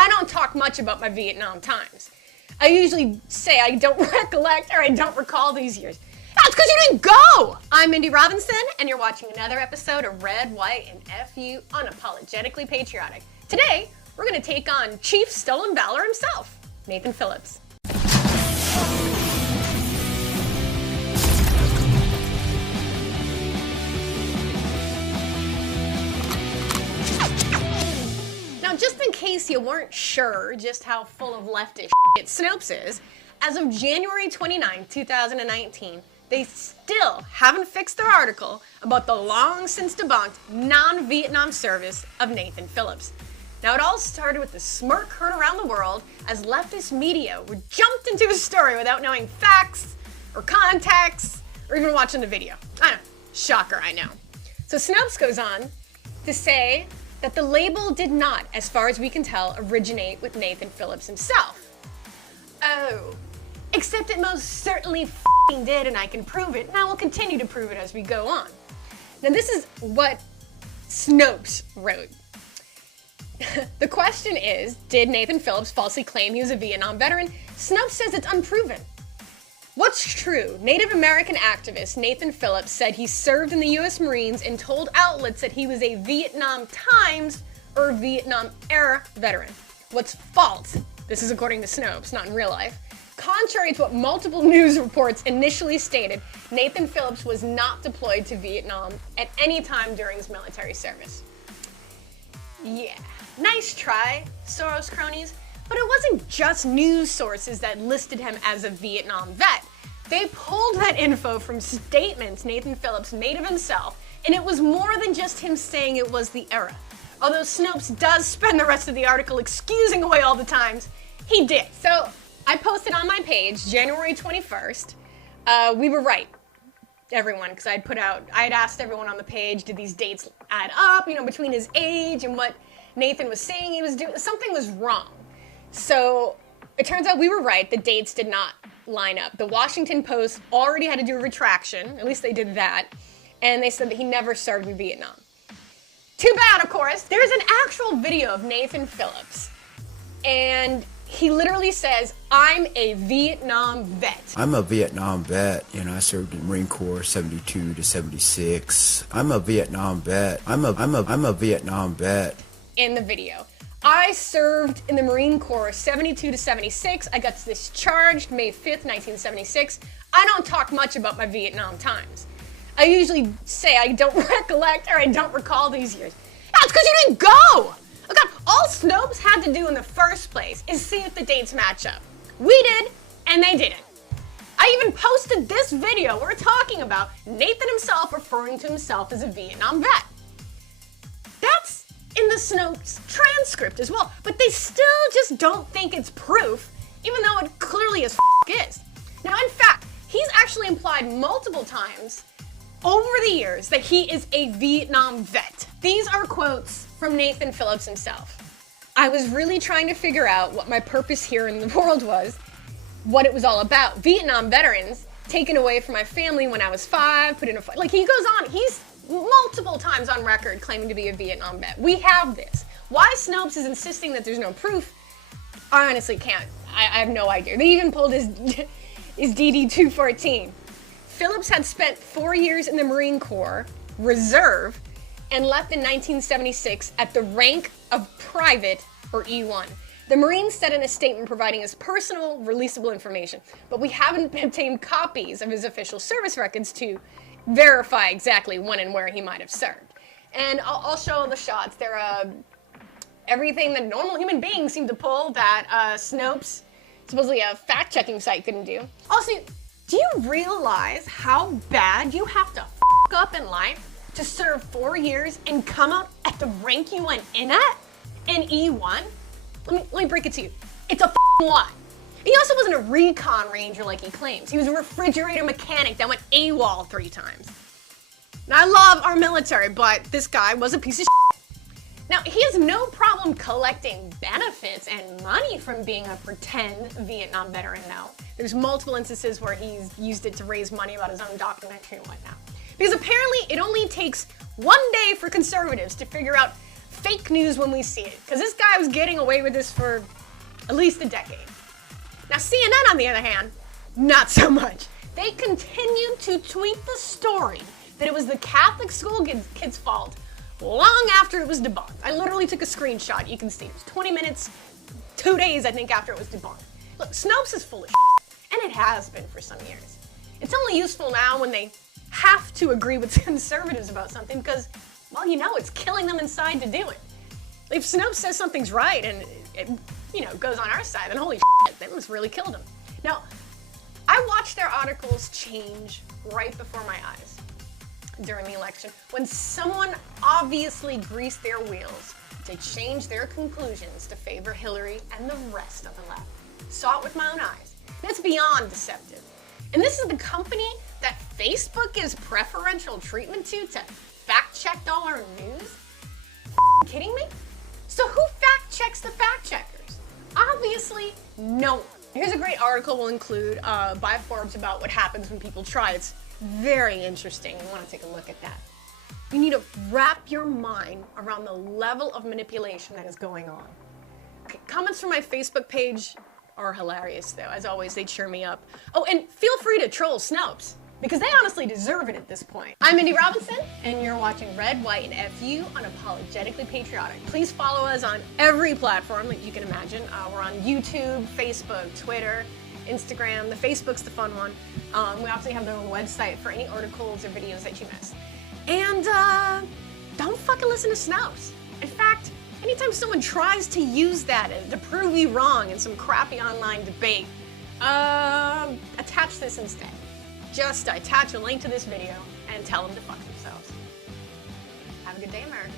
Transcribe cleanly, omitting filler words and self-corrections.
I don't talk much about my Vietnam times. I usually say I don't recollect or I don't recall these years. That's because you didn't go! I'm Mindy Robinson, and you're watching another episode of Red, White, and FU Unapologetically Patriotic. Today, we're going to take on Chief Stolen Valor himself, Nathan Phillips. Now, just in case you weren't sure just how full of leftist shit Snopes is, as of January 29, 2019, they still haven't fixed their article about the long-since debunked non-Vietnam service of Nathan Phillips. Now, it all started with the smirk heard around the world as leftist media were jumped into a story without knowing facts or context or even watching the video. I know, shocker, I know. So Snopes goes on to say that the label did not, as far as we can tell, originate with Nathan Phillips himself. Oh, except it most certainly f***ing did, and I can prove it, and I will continue to prove it as we go on. Now, this is what Snopes wrote. The question is, did Nathan Phillips falsely claim he was a Vietnam veteran? Snopes says it's unproven. What's true? Native American activist Nathan Phillips said he served in the U.S. Marines and told outlets that he was a Vietnam Times or Vietnam-era veteran. What's false? This is according to Snopes, not in real life. Contrary to what multiple news reports initially stated, Nathan Phillips was not deployed to Vietnam at any time during his military service. Yeah, nice try, Soros cronies. But it wasn't just news sources that listed him as a Vietnam vet. They pulled that info from statements Nathan Phillips made of himself, and it was more than just him saying it was the era. Although Snopes does spend the rest of the article excusing away all the times he did. So I posted on my page, January 21st, we were right, everyone, because I had asked everyone on the page, did these dates add up, between his age and what Nathan was saying he was doing? Something was wrong. So it turns out we were right. The dates did not line up. The Washington Post already had to do a retraction. At least they did that. And they said that he never served in Vietnam. Too bad, of course. There's an actual video of Nathan Phillips. And he literally says, I'm a Vietnam vet. I'm a Vietnam vet. I served in the Marine Corps 72 to 76. I'm a Vietnam vet. I'm a Vietnam vet. In the video. I served in the Marine Corps 72 to 76. I got discharged May 5th, 1976. I don't talk much about my Vietnam times. I usually say I don't recollect or I don't recall these years. That's because you didn't go! Look, all Snopes had to do in the first place is see if the dates match up. We did, and they didn't. I even posted this video we're talking about Nathan himself referring to himself as a Vietnam vet. That's in the Snopes transcript as well, but they still just don't think it's proof, even though it clearly as is. Now, in fact, he's actually implied multiple times over the years that he is a Vietnam vet. These are quotes from Nathan Phillips himself. I was really trying to figure out what my purpose here in the world was, what it was all about. Vietnam veterans taken away from my family when I was 5, put in a fight. Like, he goes on, he's multiple times on record claiming to be a Vietnam vet. We have this. Why Snopes is insisting that there's no proof, I honestly can't. I have no idea. They even pulled his DD-214. Phillips had spent 4 years in the Marine Corps Reserve and left in 1976 at the rank of private, or E1. The Marines said in a statement providing his personal releasable information, but we haven't obtained copies of his official service records to verify exactly when and where he might have served. And I'll show the shots. They're everything that normal human beings seem to pull that Snopes, supposedly a fact-checking site, couldn't do. Also, do you realize how bad you have to f*** up in life to serve 4 years and come out at the rank you went in at? In E1? Let me break it to you. It's a f***ing lie. He also wasn't a recon ranger like he claims. He was a refrigerator mechanic that went AWOL 3 times. Now, I love our military, but this guy was a piece of shit. Now, he has no problem collecting benefits and money from being a pretend Vietnam veteran now. There's multiple instances where he's used it to raise money about his own documentary and whatnot. Because apparently it only takes one day for conservatives to figure out fake news when we see it, because this guy was getting away with this for at least a decade. Now CNN, on the other hand, not so much. They continued to tweet the story that it was the Catholic school kid's fault long after it was debunked. I literally took a screenshot. You can see it was 20 minutes, 2 days, I think, after it was debunked. Look, Snopes is full of shit, and it has been for some years. It's only useful now when they have to agree with conservatives about something because, well, you know, it's killing them inside to do it. If Snopes says something's right and it goes on our side, then holy shit, that must really kill them. Now, I watched their articles change right before my eyes during the election when someone obviously greased their wheels to change their conclusions to favor Hillary and the rest of the left. Saw it with my own eyes. That's beyond deceptive. And this is the company that Facebook gives preferential treatment to fact-check all our news? Kidding me? So who fact-checks the fact-checkers? Obviously, no one. Here's a great article we'll include by Forbes about what happens when people try. It's very interesting. You want to take a look at that. You need to wrap your mind around the level of manipulation that is going on. Okay, comments from my Facebook page are hilarious, though. As always, they cheer me up. Oh, and feel free to troll Snopes, because they honestly deserve it at this point. I'm Mindy Robinson, and you're watching Red, White, and FU Unapologetically Patriotic. Please follow us on every platform that you can imagine. We're on YouTube, Facebook, Twitter, Instagram. The Facebook's the fun one. We obviously have their own website for any articles or videos that you missed. And don't fucking listen to Snopes. In fact, anytime someone tries to use that to prove you wrong in some crappy online debate, attach this instead. Just attach a link to this video and tell them to fuck themselves. Have a good day, America.